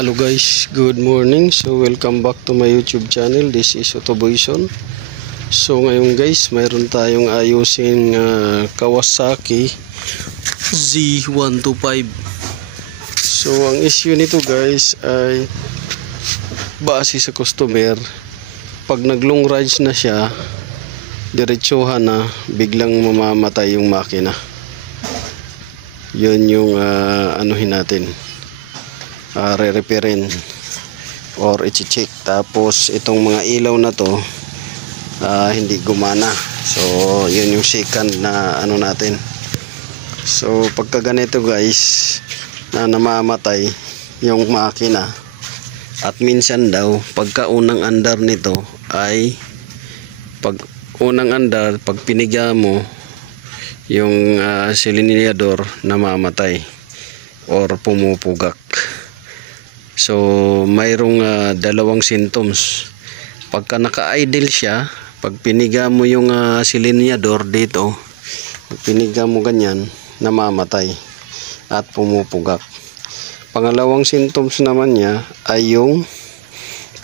Hello guys, good morning. So welcome back to my YouTube channel. This is Otoboyson. So ngayon guys, mayroon tayong ayusin Kawasaki Z125. So ang issue nito guys ay base sa customer, pag nag long rides na siya, diretsuhan na, biglang mamamatay yung makina. Yun yung anuhin natin, re-repairin or i-check. Tapos itong mga ilaw na to hindi gumana. So yun yung second na ano natin. So pagka ganito guys, na namamatay yung makina, at minsan daw pagka unang andar nito ay pag unang andar, pag piniga mo yung silindador, namamatay or pumupugak. So mayroong dalawang symptoms. Pagka naka-idle siya, pag piniga mo yung silindador dito, pag piniga mo ganyan, namamatay at pumupugak. Pangalawang symptoms naman niya ay yung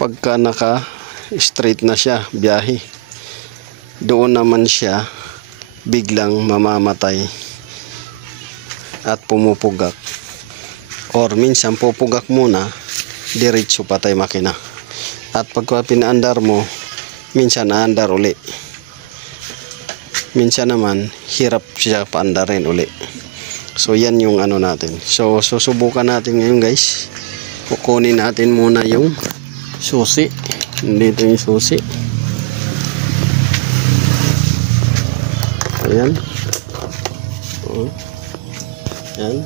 pagka naka-straight na siya, biyahe, doon naman siya biglang mamamatay at pumupugak. Or minsan pupugak muna, diretso patay makina. At pagka pinaandar mo, minsan naandar uli. Minsan naman hirap siya paandarin uli. So yan yung ano natin. So susubukan natin ngayon guys. Kukunin natin muna yung susi. Dito yung susi. Ayan. Ayan.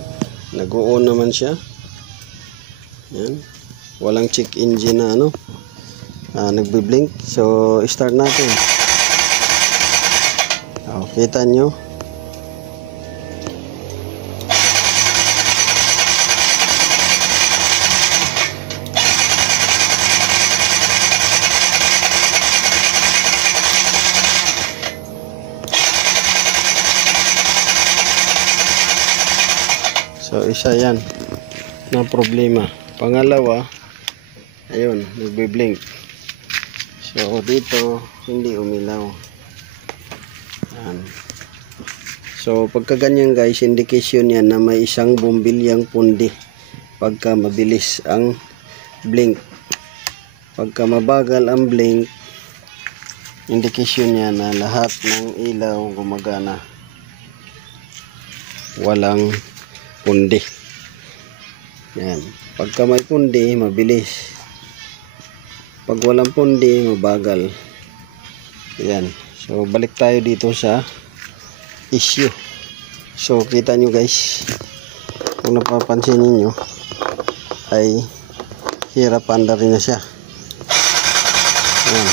Nag-o-on naman siya. Ayan. Walang check engine na ano, nagbi-blink. So start natin. Kita nyo. So isa yan na problema. Pangalawa, ayun, nagbe-blink. So dito hindi umilaw. Yan. So pagka ganyan guys, indication yan na may isang bumbilyang pundi pagka mabilis ang blink. Pagka mabagal ang blink, indication yan na lahat ng ilaw gumagana, walang pundi. Yan. Pagka may pundi, mabilis. Pag walang pundi, mabagal. Yan. So balik tayo dito sa issue. So kita nyo guys, kung napapansin niyo ay hirap andarin na siya. Yan.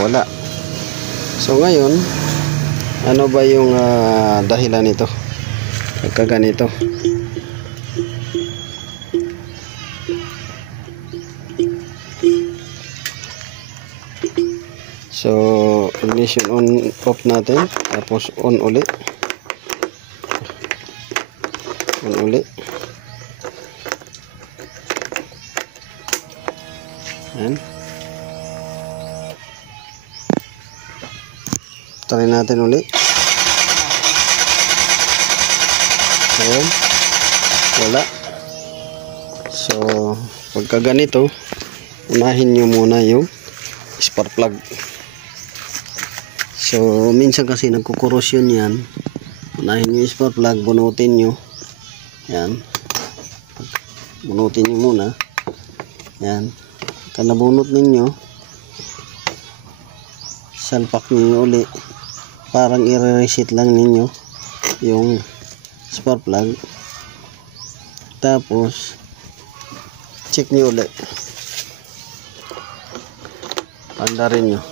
Wala. So ngayon, ano ba yung dahilan nito? Pagka ganito, so ignition on off natin, tapos on uli, yan. Try natin uli. Ayan. Wala. So pagka ganito, unahin nyo muna yung spark plug. So minsan kasi nagkukorosyon yan. Unahin nyo yung spark plug, bunutin nyo. Yan. Bunutin nyo muna. Yan. Pagka nabunot ninyo, salpak nyo uli. Parang i-reset lang ninyo yung spark plug. Tapos check nyo ulit, andarin nyo.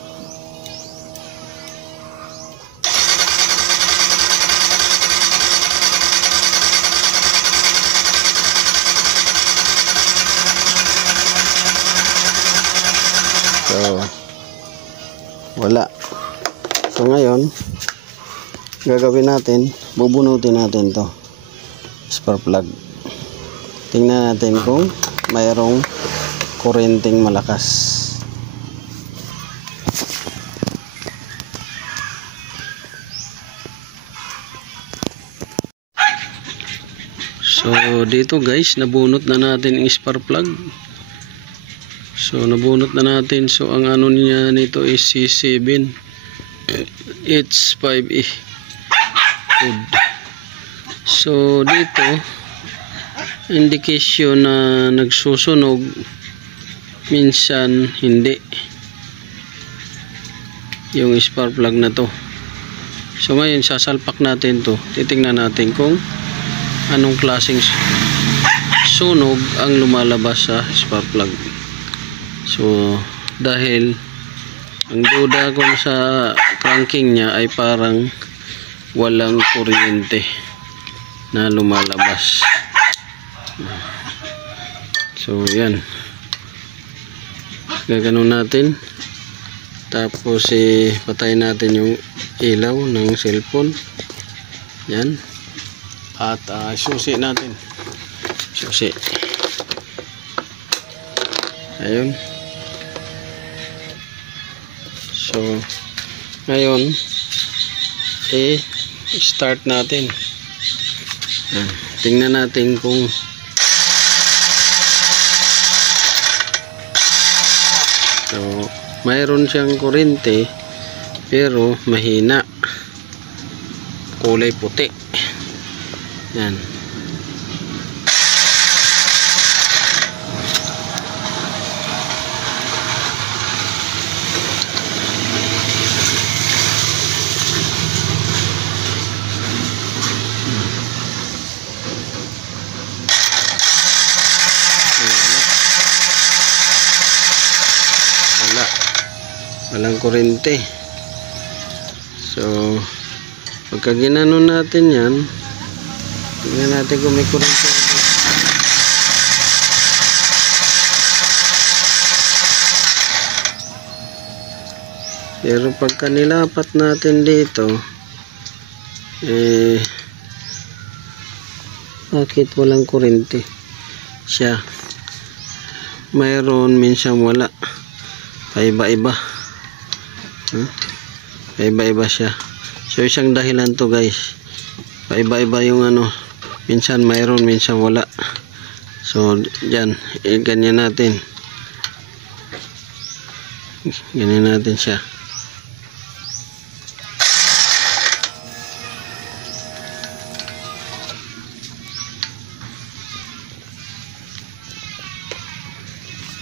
So wala. So ngayon gagawin natin, bubunutin natin to spark plug. Tingnan natin kung mayroong kuryenteng malakas. So dito guys, nabunot na natin ang spark plug. So nabunot na natin. So ang ano niya nito is C7 H5E code. So dito indication na nagsusunog, minsan hindi yung spark plug na to. So ngayon sasalpak natin to, titingnan natin kung anong klaseng sunog ang lumalabas sa spark plug. So dahil ang duda ko sa cranking niya ay parang walang kuryente na lumalabas. So yan, gaganon natin, tapos patayin natin yung ilaw ng cellphone. Yan. At susi natin. Susi. Ayun. So ngayon start natin. Tingnan natin kung so mayroon siyang kuryente pero mahina, kulay puti. Yan. Walang kuryente. So pagka ginano natin yan, tingnan natin kung may kuryente. Pero pagka nilapat natin dito, bakit walang kuryente siya? Mayroon, minsan wala. Paiba-iba. Paiba-iba siya. So isang dahilan to guys. Paiba-iba yung ano. Minsan mayroon, minsan wala. So dyan, ganyan natin. Ganyan natin siya.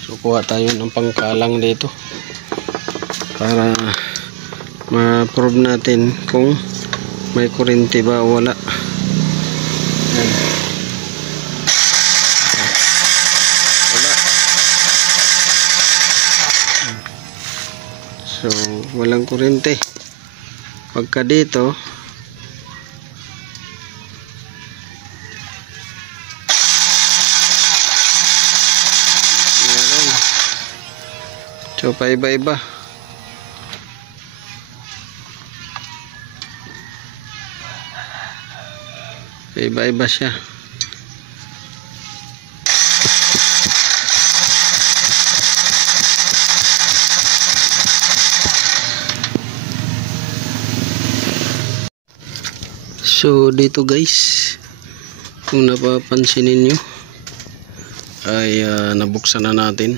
So kuha tayo ng pangkalang dito para ma-prove natin kung may kuryente ba o wala. Yan. Wala. So walang kuryente. Pagka dito meron. So paiba-iba. Iba-iba siya. So dito guys, kung napapansin ninyo ay nabuksan na natin.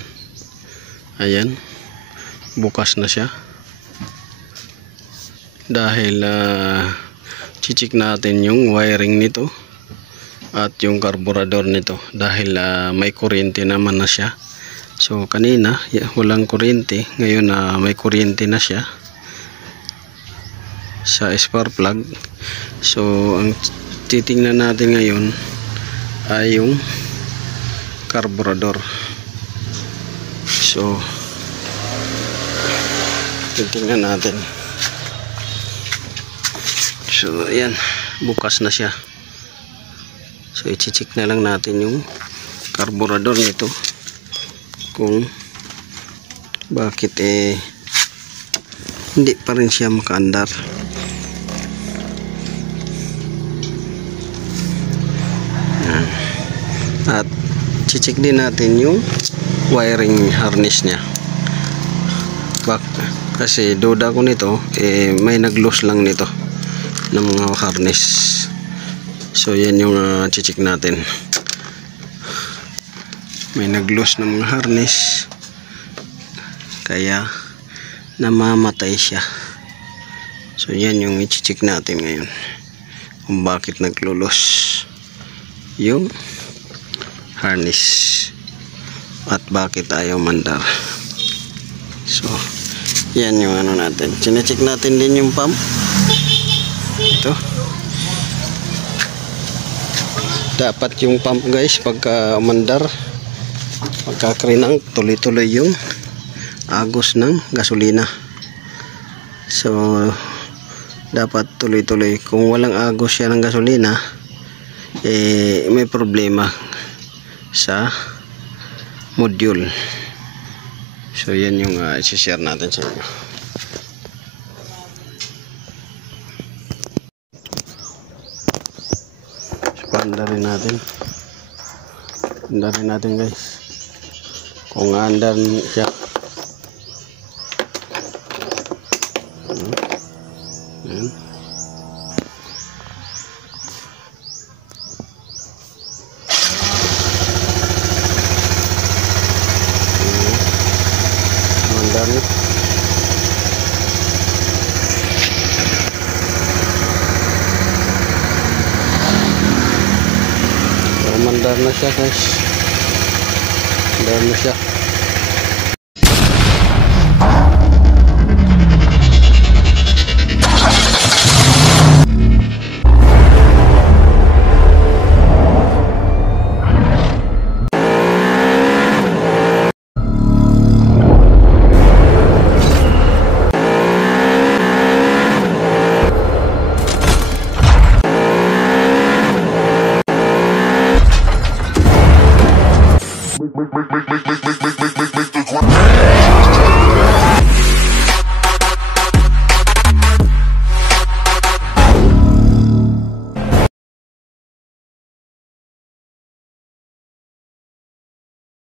Ayan, bukas na siya dahil chichik natin yung wiring nito at yung carburetor nito dahil may kuryente naman na siya. So kanina walang kuryente, ngayon may kuryente na siya sa spark plug. So ang titingnan natin ngayon ay yung carburetor. So titingnan natin. So ayan, bukas na siya. So i-check na lang natin yung carburetor nito kung bakit hindi pa rin siya makaandar. At check din natin yung wiring harness niya. Kasi duda ko nito, may nag-loose lang nito ng mga harness. So yan yung check natin. May nag-loose ng mga harness, kaya namamatay siya. So yan yung i-check natin ngayon, kung bakit naglulos yung harness at bakit ayaw mandar. So yan yung ano natin. Sine-check natin din yung pump. Ito. Dapat yung pump guys, pagka mandar, pagka krinang, tuloy-tuloy yung agos ng gasolina. So dapat tuloy-tuloy. Kung walang agos siya ng gasolina, may problema sa module. So yan yung i-share natin sa inyo. So paandarin natin guys, kung andar siya. Yan. Mandar. Mandar na siya guys. Mandar na siya. Make